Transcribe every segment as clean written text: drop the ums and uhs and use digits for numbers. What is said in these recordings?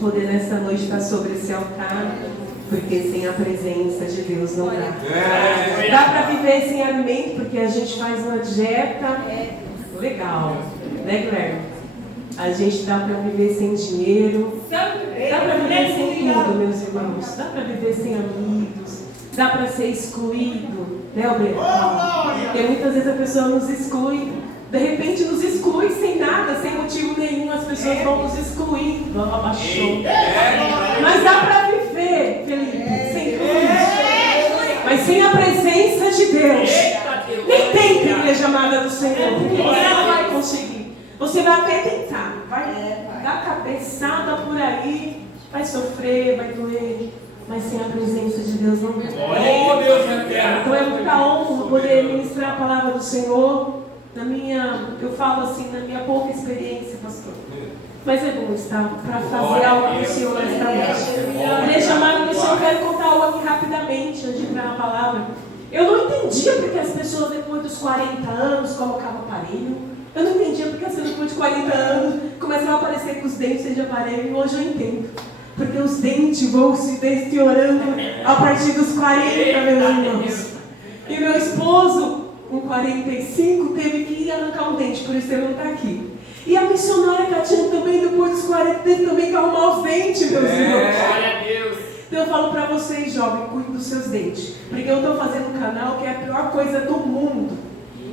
Poder nessa noite estar sobre esse altar, porque sem a presença de Deus não dá. Dá para viver sem alimento, porque a gente faz uma dieta legal, né, Guilherme? A gente dá para viver sem dinheiro, dá para viver sem tudo, meus irmãos. Dá para viver sem amigos, dá para ser excluído, né, Alberto? Porque muitas vezes a pessoa nos exclui. De repente nos exclui sem nada, sem motivo nenhum, as pessoas vão nos excluir. Abaixou. Mas dá para viver, Felipe, sem tudo isso. Mas sem a presença de Deus. Nem tenta, igreja amada do Senhor, porque você não vai conseguir. Você vai até tentar, vai dar cabeçada por aí, vai sofrer, vai doer. Mas sem a presença de Deus não dá. Então é muita honra poder ministrar a palavra do Senhor. Eu falo assim, na minha pouca experiência, pastor. Mas é bom estar para fazer algo para o Senhor nesta noite. Igreja amada do Senhor, eu quero contar algo aqui rapidamente, antes de entrar na palavra. Eu não entendia porque as pessoas depois dos 40 anos colocavam aparelho. Eu não entendia porque as pessoas depois de 40 anos começavam a aparecer com os dentes de aparelho. E hoje eu entendo. Porque os dentes vão se deteriorando a partir dos 40, meus irmãos. E meu esposo, com 45, teve que ir arrancar um dente, por isso ele não está aqui. E a missionária Catiane também, depois dos 40, teve também que arrumar os dentes, meus irmãos. Glória a Deus. Então eu falo para vocês, jovens, cuidem dos seus dentes. Porque eu estou fazendo um canal que é a pior coisa do mundo.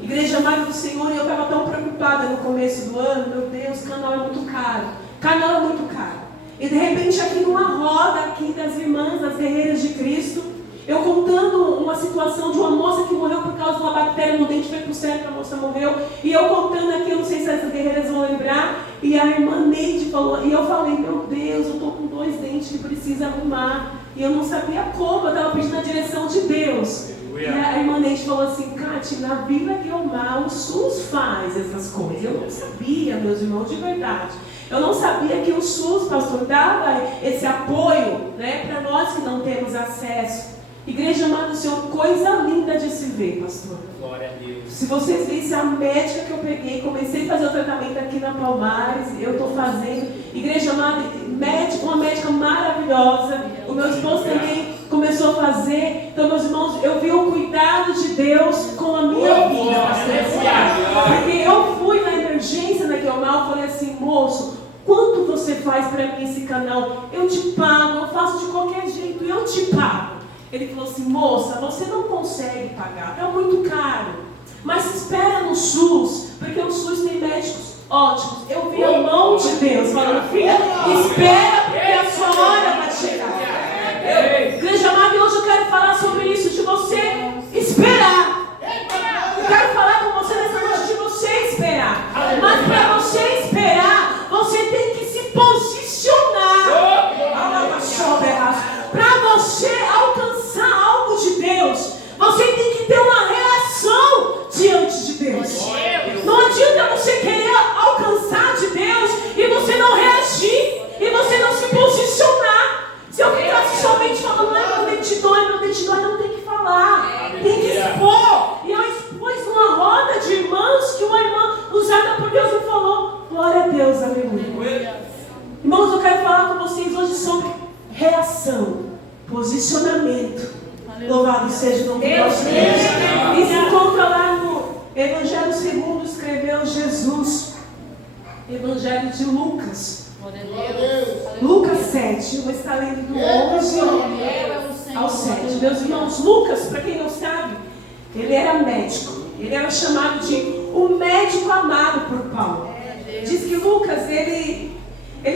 Igreja amada do Senhor, e eu estava tão preocupada no começo do ano. Meu Deus, canal é muito caro. Canal é muito caro. E de repente aqui numa roda aqui das irmãs, das guerreiras de Cristo, eu contando uma situação de uma moça que morreu por causa de uma bactéria no dente, foi pro cérebro, a moça morreu. E eu contando aqui, eu não sei se essas guerreiras vão lembrar. E a irmã Neide falou, e eu falei, meu Deus, eu estou com 2 dentes que precisa arrumar. E eu não sabia como, eu estava pedindo a direção de Deus. E a irmã Neide falou assim, Cátia, na Vila Guilmar, o SUS faz essas coisas. Eu não sabia, meus irmãos, de verdade. Eu não sabia que o SUS, pastor, dava esse apoio, né, para nós que não temos acesso. Igreja amada do Senhor, coisa linda de se ver, pastor. Glória a Deus. Se vocês vissem a médica que eu peguei, comecei a fazer o tratamento aqui na Palmares, eu estou fazendo. Igreja amada, uma médica maravilhosa. O meu esposo também começou a fazer. Então, meus irmãos, eu vi o cuidado de Deus com a minha vida, pastor. Porque eu fui na emergência na Guilmar, eu falei assim, moço, quanto você faz para mim esse canal? Eu te pago, eu faço de qualquer jeito, eu te pago. Ele falou assim, moça, você não consegue pagar, está muito caro. Mas espera no SUS, porque o SUS tem médicos ótimos. Eu vi a mão de Deus falando, filha, espera, porque a sua hora vai chegar. Igreja amada, e hoje eu quero falar sobre isso, de você esperar. Eu quero falar com você nessa noite de você esperar. Mas para você esperar, você tem que se posicionar. Para você alcançar algo de Deus, você tem que ter uma reação diante de Deus. Não adianta você querer alcançar de Deus e você não reagir, e você não se posicionar. Se eu ficasse somente falando, meu dente dói, não tem que falar, tem que expor. E eu expus numa roda de irmãos que uma irmã usada por Deus me falou, glória a Deus, aleluia. Irmãos, eu quero falar com vocês hoje sobre reação, posicionamento. Louvado seja o nome de Deus. E se encontra lá no Evangelho segundo escreveu Jesus. Evangelho de Lucas. Lucas 7. Eu vou estar lendo do 11 ao 7. Meus irmãos, Lucas, para quem não sabe, ele era médico. Ele era chamado de o médico amado por Paulo. Diz que Lucas, ele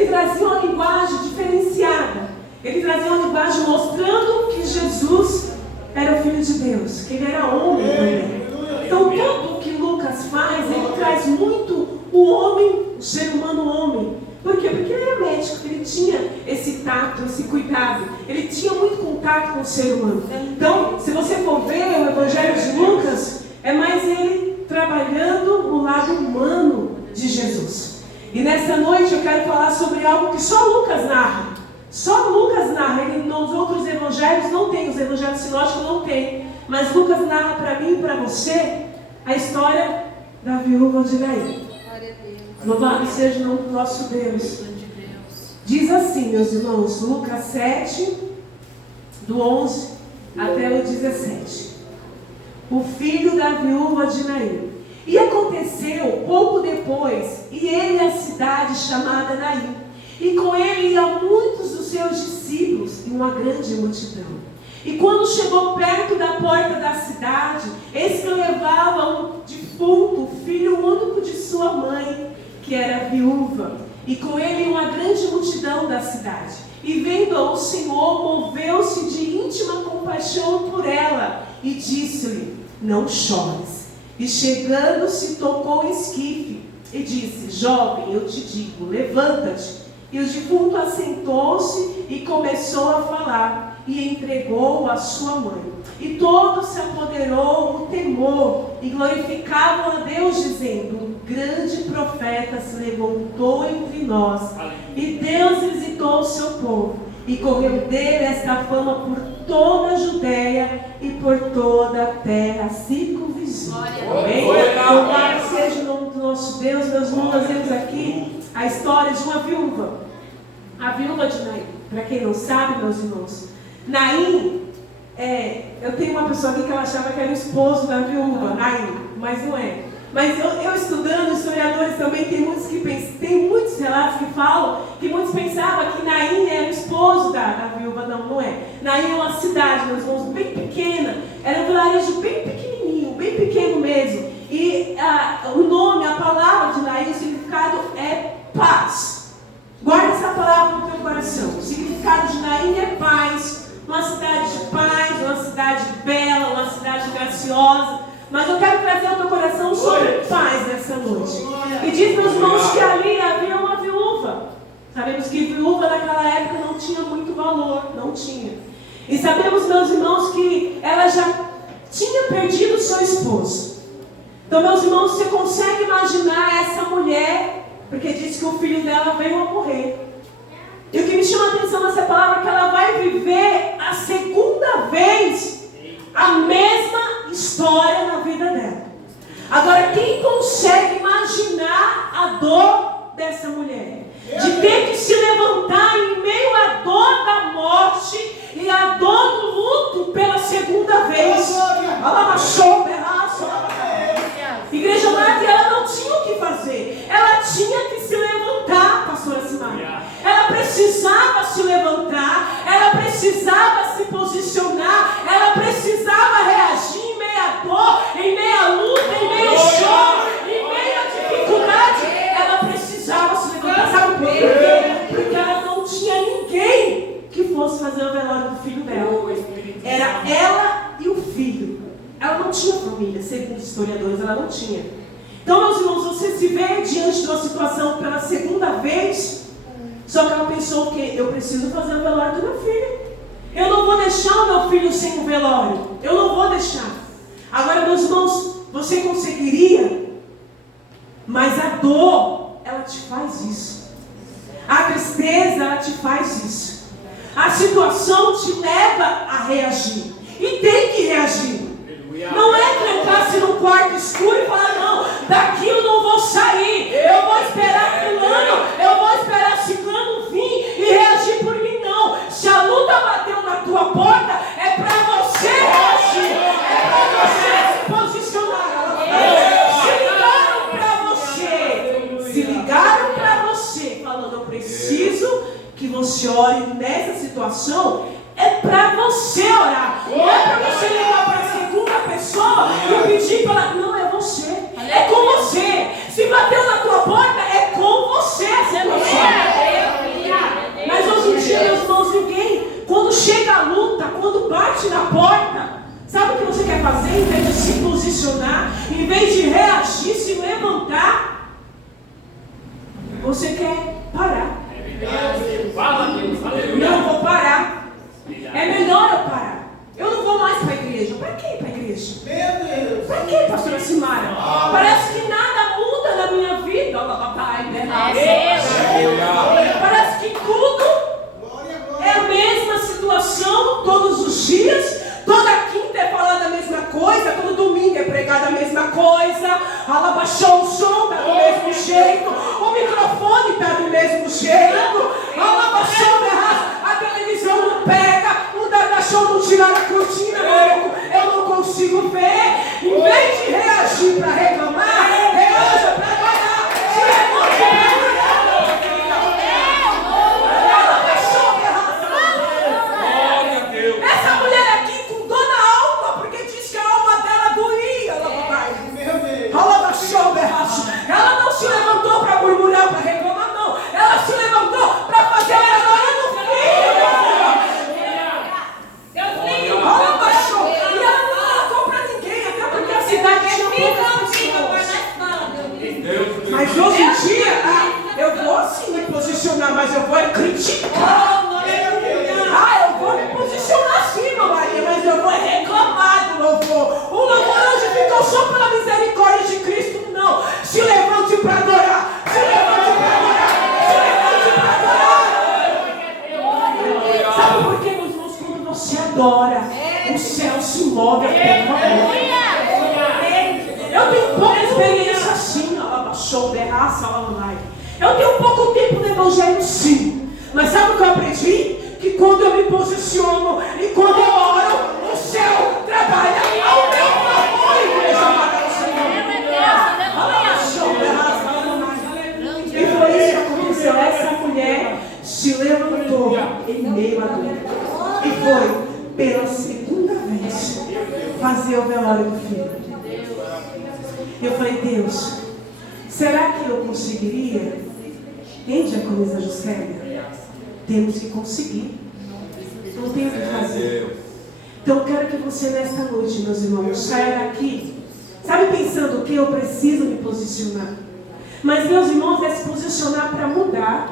trazia uma linguagem diferenciada. Ele trazia uma linguagem mostrando que Jesus era o Filho de Deus, que ele era homem também. Então tudo o que Lucas faz, ele traz muito o homem, o ser humano homem. Por quê? Porque ele era médico, ele tinha esse tato, esse cuidado. Ele tinha muito contato com o ser humano. Então, se você for ver o Evangelho de Lucas, é mais ele trabalhando no lado humano de Jesus. E nessa noite eu quero falar sobre algo que só Lucas narra. Só Lucas narra. Ele, nos outros evangelhos não tem, os evangelhos sinóticos não tem. Mas Lucas narra para mim e para você a história da viúva de Naim. Louvado seja o nome do nosso Deus. Diz assim, meus irmãos, Lucas 7, do 11 até o 17. O filho da viúva de Naim. E aconteceu pouco depois, e ele a cidade chamada Naim. E com ele iam muitos dos seus discípulos e uma grande multidão. E quando chegou perto da porta da cidade, eis que levava um defunto, filho único de sua mãe, que era viúva, e com ele uma grande multidão da cidade. E vendo-a o Senhor, moveu-se de íntima compaixão por ela, e disse-lhe: não chores. E chegando-se, tocou o esquife, e disse: jovem, eu te digo, levanta-te. E o defunto assentou-se e começou a falar, e entregou-o à sua mãe. E todo se apoderou o temor, e glorificavam a Deus, dizendo: um grande profeta se levantou entre nós, e Deus visitou o seu povo, e correu dele esta fama por toda a Judéia e por toda a terra circunvizinha. Amém? Louvado seja o nome do nosso Deus. Meus irmãos, nós vemos aqui a história de uma viúva, a viúva de Naim. Para quem não sabe, meus irmãos, Naim, eu tenho uma pessoa aqui que ela achava que era o esposo da viúva, Naim, mas não é. Mas eu estudando, historiadores também, tem muitos relatos que falam que muitos pensavam que Naim era o esposo da viúva. Não, não é. Naim é uma cidade, meus irmãos, bem pequena. Era um vilarejo bem pequenininho, bem pequeno mesmo. E o nome, a palavra de Naim, o significado é paz. Guarda essa palavra no teu coração. O significado de Naim é paz. Uma cidade de paz, uma cidade bela, uma cidade graciosa. Mas eu quero trazer ao teu coração sobre paz nessa noite. E diz, meus irmãos, que ali havia uma viúva. Sabemos que viúva naquela época não tinha muito valor, não tinha. E sabemos, meus irmãos, que ela já tinha perdido seu esposo. Então, meus irmãos, você consegue imaginar essa mulher, porque diz que o filho dela veio a morrer. E o que me chama a atenção nessa palavra é que ela vai viver a segunda vez a mesma história na vida dela. Agora, quem consegue imaginar a dor dessa mulher? De ter que se levantar em meio à dor da morte e à dor do luto pela segunda vez. Igreja amada, ela não tinha o que fazer. Ela tinha que se levantar, pastora Simara. Ela precisava se levantar, ela precisava se posicionar, ela precisava reagir em meio à dor, em meio à luta, em meio ao choro, em meio à dificuldade. Ela precisava se levantar, sabe por quê? Porque ela não tinha ninguém que fosse fazer o velório do filho dela. Era ela e o filho. Ela não tinha família, segundo os historiadores, ela não tinha. Então, meus irmãos, você se vê diante de uma situação pela segunda vez, só que ela pensou que eu preciso fazer o velório do meu filho. Eu não vou deixar o meu filho sem um velório. Eu não vou deixar. Agora, meus irmãos, você conseguiria, mas a dor, ela te faz isso. A tristeza, ela te faz isso. A situação te leva a reagir. E tem que reagir. Não é trancar-se num quarto escuro e falar: não, daqui eu não vou sair, eu vou esperar fulano, eu vou esperar ciclano vir e reagir por mim. Não, se a luta bateu na tua porta, é para você reagir, é para você se posicionar. Se ligaram para você, falando: eu preciso que você ore nessa situação. É para você orar, não é para você ligar para a segunda pessoa e pedir para ela. Não, é você, é com você. Se bateu na tua porta, é com você a situação. Mas hoje em dia, meus irmãos, ninguém, quando chega a luta, quando bate na porta, de se posicionar, em vez de reagir, se levantar, você quer parar. Não vou parar. É melhor eu parar. Eu não vou mais para a igreja. Para quê ir para a igreja? Para quê, pastora Simara? Parece que nada muda na minha vida. Parece que tudo é a mesma situação todos os dias. Toda quinta é falando a mesma coisa. Todo domingo é pregado a mesma coisa. Ela baixou o som, está do mesmo jeito. O microfone está do mesmo jeito. Ela baixou a televisão não pega. O data-show não tira a cortina. Eu não consigo ver. Em vez de reagir para reclamar, reaja para adorar. Se levante para adorar. Ela baixou essa mulher aqui com dor na alma, porque diz que a alma dela doía. Ela não se levantou para murmurar, para reclamar, não. Ela se levantou para fazer a glória do Filho. Ela baixou. E ela não colocou para ninguém, até porque a cidade tinha poucas pessoas. Mas hoje em dia, eu vou sim me posicionar, mas eu vou criticar. Eu vou me posicionar sim, meu marido, mas eu vou reclamar do louvor. O louvor hoje ficou só pela misericórdia de Cristo, não. Se levante para adorar. Se levante para adorar. Se levante para adorar. Sabe por quê, meus irmãos? Quando você adora, o céu se move a teu favor. Eu tenho pouca experiência assim. Eu tenho pouco tempo no evangelho, sim. Mas sabe o que eu aprendi? Que quando eu me posiciono e quando eu oro, o céu trabalha ao meu favor, igreja amada do Senhor. E foi isso que aconteceu. Essa mulher se levantou em meio à dor. E foi pela segunda vez fazer o velório do filho. Eu falei, Deus, será que eu conseguiria? Hein, diaconisa Juscelia? Temos que conseguir. Não tem o que fazer. Então eu quero que você nesta noite, meus irmãos, saia daqui, sabe, pensando que eu preciso me posicionar. Mas, meus irmãos, é se posicionar para mudar.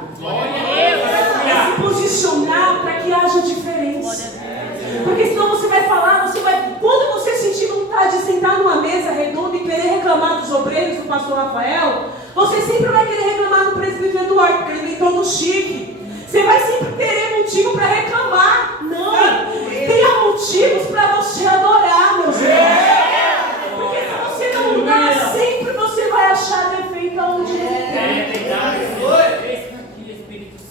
É se posicionar para que haja diferença. Porque senão você vai falar, quando você sentir vontade de sentar numa mesa redonda e querer reclamar dos obreiros do pastor Rafael, você sempre vai querer reclamar do presbítero Eduardo, porque ele vem todo chique. Você vai sempre ter motivo para reclamar. Não. Tenha motivos para você adorar, meus irmãos. Porque se você não mudar, sempre você vai achar defeito onde não tem.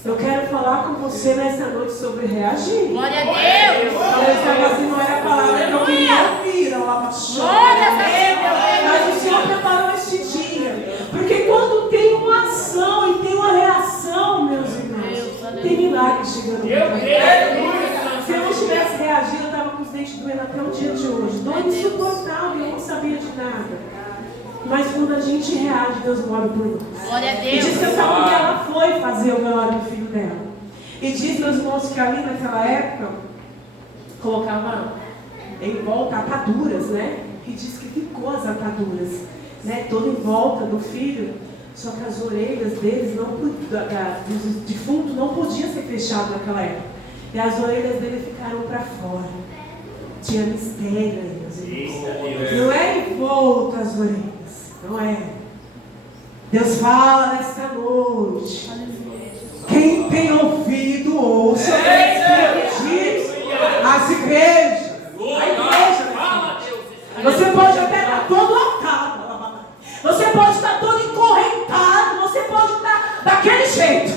Eu quero falar com você nessa noite sobre reagir. Glória a Deus. Talvez não era a palavra que eu queria ouvir. Glória a Deus. Mas o Senhor preparou este dia. Porque quando tem uma ação e tem uma reação, meus irmãos, tem milagre chegando. Se eu não tivesse reagido, eu estava com os dentes doendo até o dia de hoje. Dor insuportável, eu não sabia de nada. Mas quando a gente reage, Deus mora por nós. Glória a Deus. E diz que essa mulher, ela foi fazer o velório do filho dela. E diz, meus irmãos, que ali naquela época colocava em volta ataduras, né? E diz que ficou as ataduras, né? Toda em volta do filho. Só que as orelhas deles dos defuntos não podiam ser fechadas naquela época. E as orelhas dele ficaram para fora. Tinha mistério aí, meus irmãos. Não é em volta as orelhas. Não é. Deus fala nesta noite. Quem tem ouvido, ouça. As igrejas. A igreja. Você pode até estar todo atado. Você pode estar todo encorrentado. Você pode estar daquele jeito.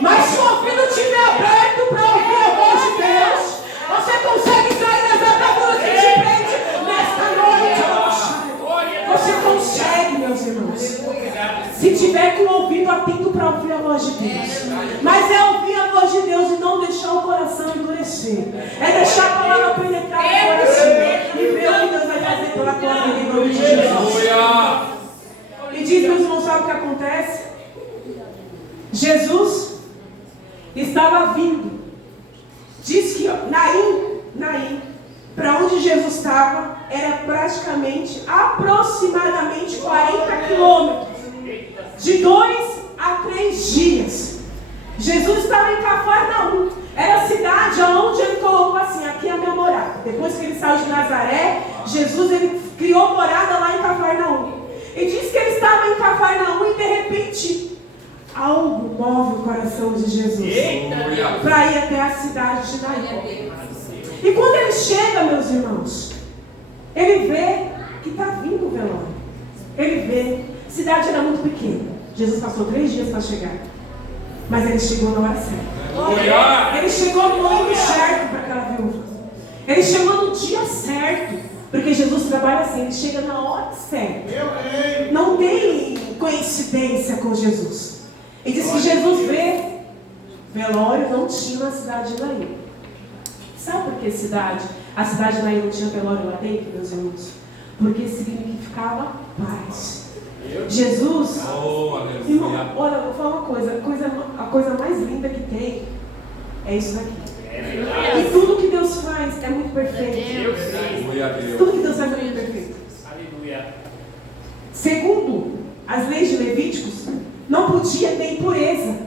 Mas se o ouvido estiver aberto para ouvir a voz de Deus, você consegue sair das ataduras que te prende nesta noite. Você consegue, meus irmãos. Se tiver com o ouvido atento para ouvir a voz de Deus. Mas é ouvir a voz de Deus e não deixar o coração endurecer. É deixar a palavra penetrar no coração. E ver o que Deus vai fazer pela tua vida em nome de Jesus. E diz, meus irmãos, sabe o que acontece? Jesus estava vindo. Diz que Naim, para onde Jesus estava, era para aproximadamente 40 quilômetros, de 2 a 3 dias. Jesus estava em Cafarnaum, era a cidade onde ele colocou assim: aqui é a minha morada. Depois que ele saiu de Nazaré, Jesus ele criou morada lá em Cafarnaum. E diz que ele estava em Cafarnaum e de repente algo move o coração de Jesus para ir até a cidade de Daí. E quando ele chega, meus irmãos, ele vê que está vindo o velório. Ele vê, a cidade era muito pequena. Jesus passou 3 dias para chegar, mas ele chegou na hora certa. Ele chegou no momento certo para aquela viúva. Ele chegou no dia certo, porque Jesus trabalha assim, ele chega na hora certa. Não tem coincidência com Jesus. E diz que Jesus vê, velório não tinha na cidade de Naim. Sabe por que a cidade de Naim não tinha velório lá dentro, meus irmãos? Porque significava paz. Jesus, irmão, olha, eu vou falar uma coisa, a coisa mais linda que tem é isso daqui. E tudo que Deus faz é muito perfeito. Tudo que Deus faz é muito perfeito. Segundo as leis de Levíticos, não podia ter impureza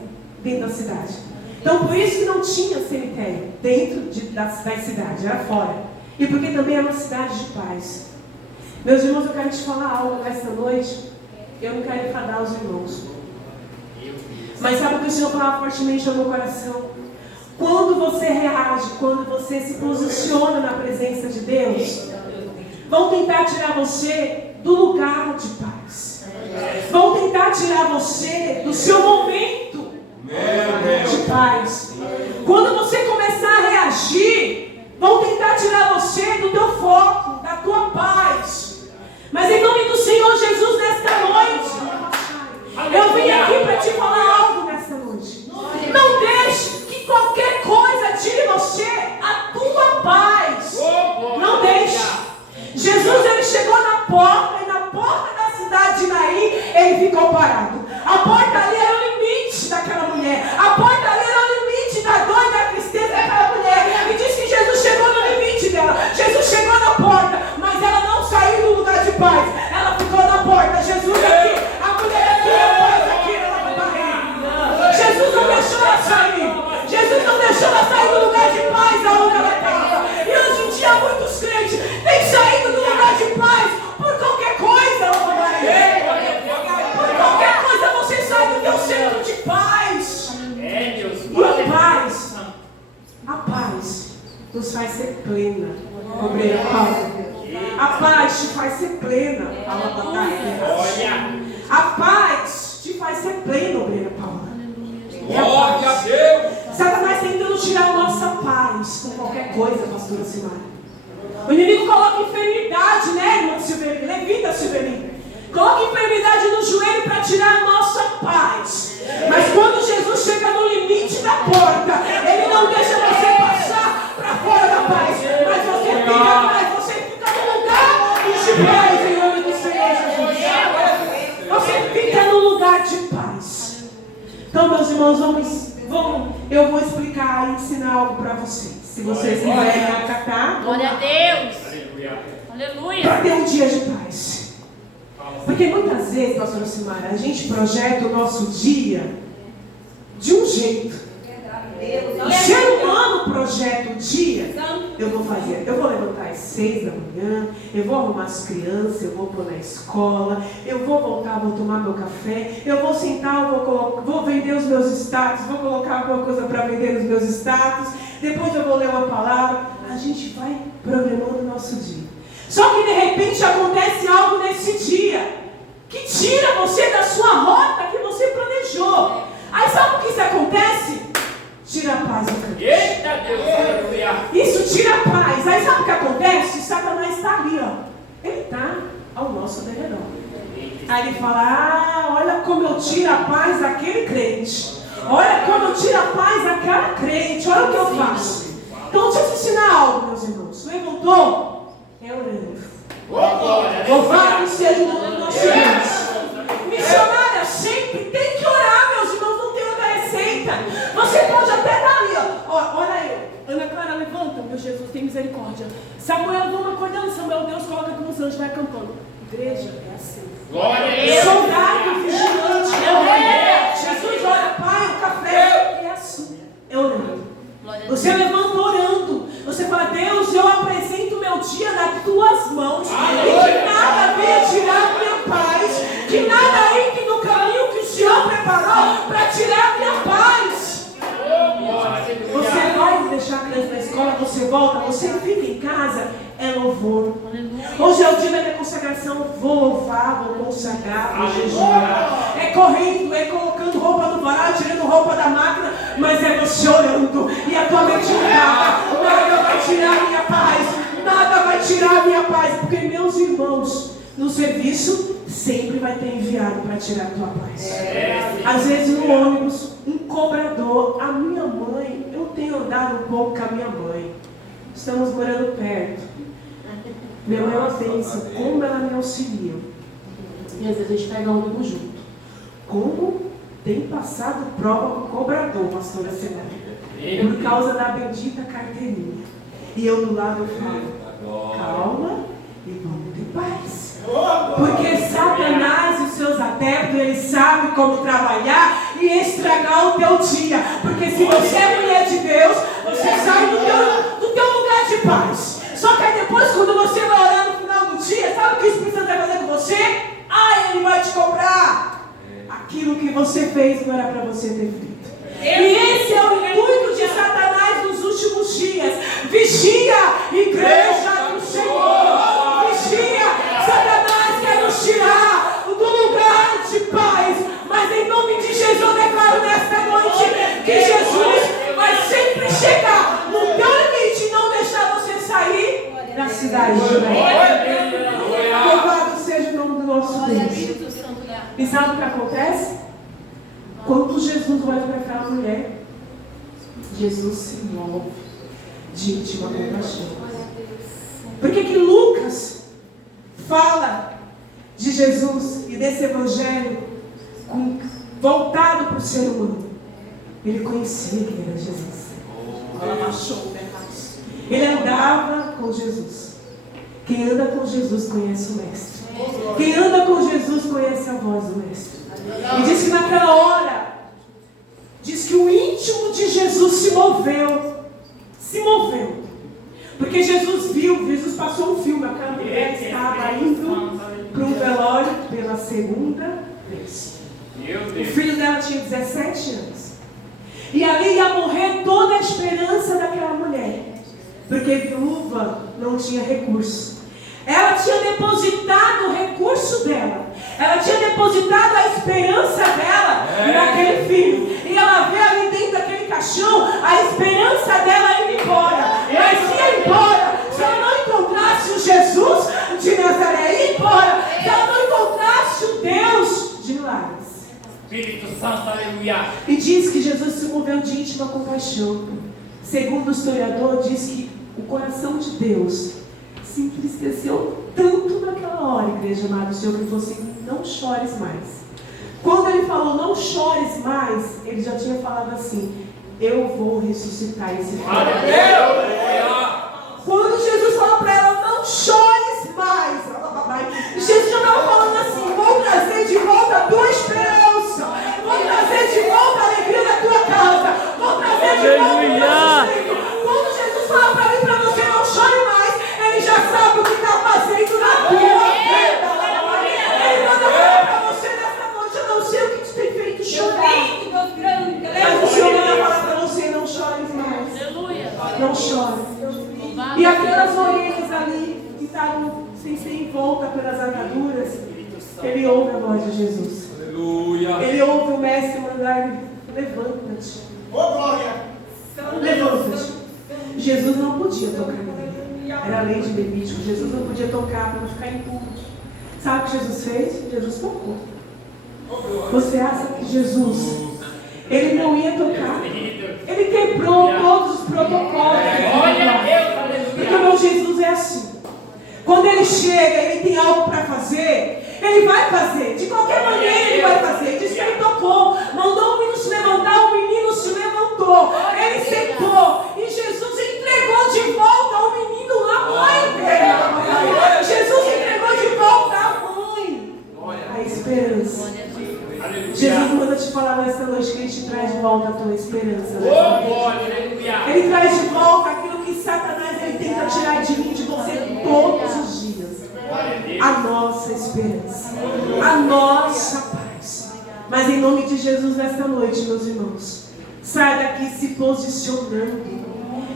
dentro da cidade. Então por isso que não tinha cemitério dentro da cidade, era fora. E porque também era uma cidade de paz. Meus irmãos, eu quero te falar algo nesta noite. Eu não quero enfadar os irmãos, mas sabe o que o Senhor falava fortemente no meu coração? Quando você reage, quando você se posiciona na presença de Deus, vão tentar tirar você do lugar de paz. Vão tentar tirar você do seu momento de paz. Quando você começar a reagir, vão tentar tirar você do teu foco, da tua paz. Mas em nome do Senhor Jesus, nesta noite, eu vim aqui para te falar algo nesta noite. Não deixe que qualquer coisa tire você a tua paz. Não deixe. Jesus, ele chegou na porta, e na porta da cidade de Naim, ele ficou parado. A porta ali era o limite daquela mulher. A porta ali era o limite da dor e da tristeza daquela mulher. E diz que Jesus chegou no limite dela. Jesus chegou na porta, mas ela não saiu do lugar de paz. Ela ficou na porta. Jesus aqui, a mulher aqui, a paz aqui, ela vai barrer. Jesus não deixou ela sair. Jesus não deixou ela sair do lugar de paz aonde ela estava. E hoje em dia muitos crentes têm saído do lugar de paz por qualquer coisa. Por qualquer coisa você sai do teu centro de paz. E a paz nos faz ser plena. Obreira Paula. A paz te faz ser plena. A paz te faz ser plena, Obreira Paula. Glória a Deus. Satanás tentando tirar a nossa paz com qualquer coisa, pastora Simara. O inimigo coloca enfermidade, né, irmã Silverina? Levita, Silverina. Coloca enfermidade no joelho para tirar a nossa paz. Mas quando Jesus chega no limite da porta, ele não deixa você passar para fora da paz. Mas você fica no lugar de paz em nome do Senhor Jesus. Você fica no lugar de paz. Então, meus irmãos, eu vou explicar e ensinar algo para vocês. Se vocês quiserem acatar. Glória a Deus. Aleluia. Para ter um dia de paz. Porque muitas vezes, pastora Simara, a gente projeta o nosso dia de um jeito. O ser humano projeta o dia. Eu vou levantar às 6 da manhã, eu vou arrumar as crianças, eu vou pôr na escola, eu vou voltar, vou tomar meu café, eu vou sentar, vou vender os meus status, vou colocar alguma coisa para vender os meus status, depois eu vou ler uma palavra. A gente vai programando o nosso dia. Só que de repente acontece algo nesse dia que tira você da sua rota que você planejou. Aí sabe o que isso acontece? Tira a paz do crente. Eita Deus, aleluia. Isso tira a paz. Aí sabe o que acontece? Satanás está ali, ó. Ele está ao nosso derredor. Aí ele fala: olha como eu tiro a paz daquele crente. Olha como eu tiro a paz daquela crente. Olha o que eu faço. Então deixa eu te ensinar algo, meus irmãos. Levantou? É orando. Louvado seja o nome do nosso Deus. Missionária sempre tem que orar, meus irmãos. Não tem outra receita. Você pode até dar ali, ó. Olha aí, Ana Clara, levanta. Meu Jesus, tem misericórdia. Samuel, vamos acordando. Samuel, Deus coloca com os anjos, vai acampando. Igreja é assim. Glória a Deus. Soldado, vigilante. Jesus olha, Pai, o café. É assim. É orando. Você levanta orando. Você fala, Deus, eu apresento meu dia nas tuas mãos. E que nada venha tirar minha paz. Que nada entre no caminho que o Senhor preparou para tirar minha paz. Você vai deixar a criança na escola, você volta, você fica em casa, é louvor. Hoje é o dia da minha consagração, vou louvar, vou consagrar, vou jejuar. É correndo, é colocando roupa no varal, tirando roupa da máquina, mas é você orando. E a tua mente nada vai tirar a minha paz, nada vai tirar a minha paz, porque meus irmãos, no serviço, sempre vai ter enviado para tirar a tua paz. Às vezes no ônibus, um cobrador, a minha mãe, eu tenho andado um pouco com a minha mãe. Estamos morando perto. Minha mãe é uma bênção, como ela me auxilia. E às vezes a gente pega ônibus junto. Como tem passado prova com o cobrador, pastora Senhora, por causa da bendita carteirinha. E eu do lado eu falo, calma e vamos ter paz. Porque Satanás e os seus adeptos, eles sabem como trabalhar e estragar o teu dia. Porque se você é mulher de Deus, você sai do teu lugar de paz. Só que aí depois, quando você vai orar no final do dia, sabe o que o Espírito Santo vai fazer com você? Ele vai te cobrar. Aquilo que você fez não era para você ter feito. E esse é o intuito de Satanás nos últimos dias. Vigia, igreja do Senhor. Vigia. Satanás quer nos tirar do lugar de paz. Mas em nome de Jesus eu declaro nesta noite que Jesus vai sempre chegar no teu limite e não deixar você sair da cidade de Belém. Louvado seja o nome do nosso Deus. E sabe o que acontece? Quando Jesus olha para aquela mulher, Jesus se move de íntima compaixão. Por que Lucas fala de Jesus e desse evangelho voltado para o ser humano? Ele conhecia quem era Jesus. Ele andava com Jesus. Quem anda com Jesus conhece o Mestre. Quem anda com Jesus conhece a voz do Mestre. E diz que naquela hora, diz que o íntimo de Jesus se moveu. Se moveu. Porque Jesus passou um filme. Aquela mulher estava indo para um velório pela segunda vez. O filho dela tinha 17 anos. E ali ia morrer toda a esperança daquela mulher. Porque viúva não tinha recurso. Ela tinha depositado o recurso dela. Ela tinha depositado a esperança dela naquele filho. E ela vê ali dentro daquele caixão a esperança dela ir embora. Mas ia embora. Se ela não encontrasse o Jesus de Nazaré, ia embora. Se ela não encontrasse o Deus de milagres. Espírito Santo, aleluia. E diz que Jesus se moveu de íntima compaixão. Segundo o historiador, diz que o coração de Deus se entristeceu tanto naquela hora, igreja amada, o Senhor que falou assim, não chores mais. Quando ele falou, não chores mais, ele já tinha falado assim, eu vou ressuscitar esse filho. Quando Jesus falou para ela, não chores mais, Jesus já estava falando assim, vou trazer de volta a tua esperança, vou trazer de volta a alegria da tua casa, vou trazer de volta o teu sustento. Quando Jesus fala para mim, para você, não chore mais, ele já sabe o que está fazendo na tua vida. Ele manda falar para você nessa noite, eu não sei o que te tem feito chorar. Mas o Senhor manda falar para você, não chores mais. Não chore. E aquelas orelhas ali que estavam sem ser envoltas pelas ataduras, ele ouve a voz de Jesus. Aleluia. Ele ouve o mestre mandar ele, levanta-te. Levanta-te. Jesus não podia tocar nele. Era a lei de Levítico. Jesus não podia tocar para não ficar impuro. Sabe o que Jesus fez? Jesus tocou. Você acha que Jesus, ele não ia tocar? Ele quebrou todos os protocolos. Porque o meu Jesus é assim. Quando ele chega, ele tem algo para fazer, ele vai fazer. De qualquer maneira ele vai fazer. Diz que ele tocou, mandou o menino se levantar, o menino se levantou. Ele sentou e Jesus entregou de volta o menino lá. te falar nessa noite que Ele te traz de volta a tua esperança. Oh, glória, aleluia. Ele traz de volta aquilo que Satanás ele tenta tirar de mim, de você todos os dias. A nossa esperança, a nossa paz. Mas em nome de Jesus nesta noite, meus irmãos, sai daqui se posicionando,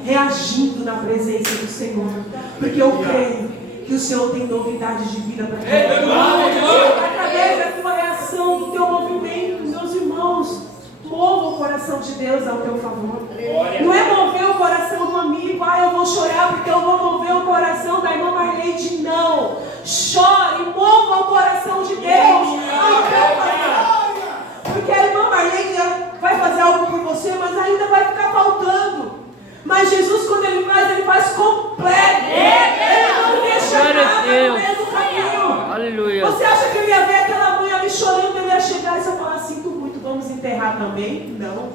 reagindo na presença do Senhor, porque eu creio que o Senhor tem novidades de vida para ti. Através da tua reação, do teu movimento, meus irmãos, mova o coração de Deus ao teu favor. Não é mover o coração do amigo, eu vou chorar porque eu vou mover o coração da irmã Marleide. Não, chore e mova o coração de Deus ao teu favor. Porque a irmã Marleide vai fazer algo por você, mas ainda vai ficar faltando. Mas Jesus, quando Ele faz completo. Ele não deixa nada no meio do caminho. Aleluia. Você acha que Ele ia ver aquela mãe ali chorando, Ele ia chegar e só falar, sinto muito, vamos enterrar também? Não.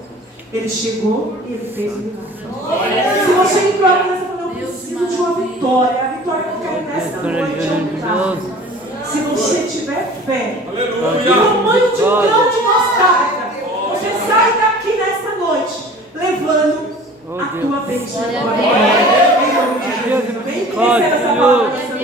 Ele chegou e Ele fez o milagre. Se você entrou aqui e falou, eu preciso de uma vitória. A vitória que eu quero nesta noite é um milagre. Se você tiver fé, tamanho de um grão de mostarda, você sai daqui nesta noite, levando a tua bênção. Em nome de Jesus. Vem conhecer essa palavra.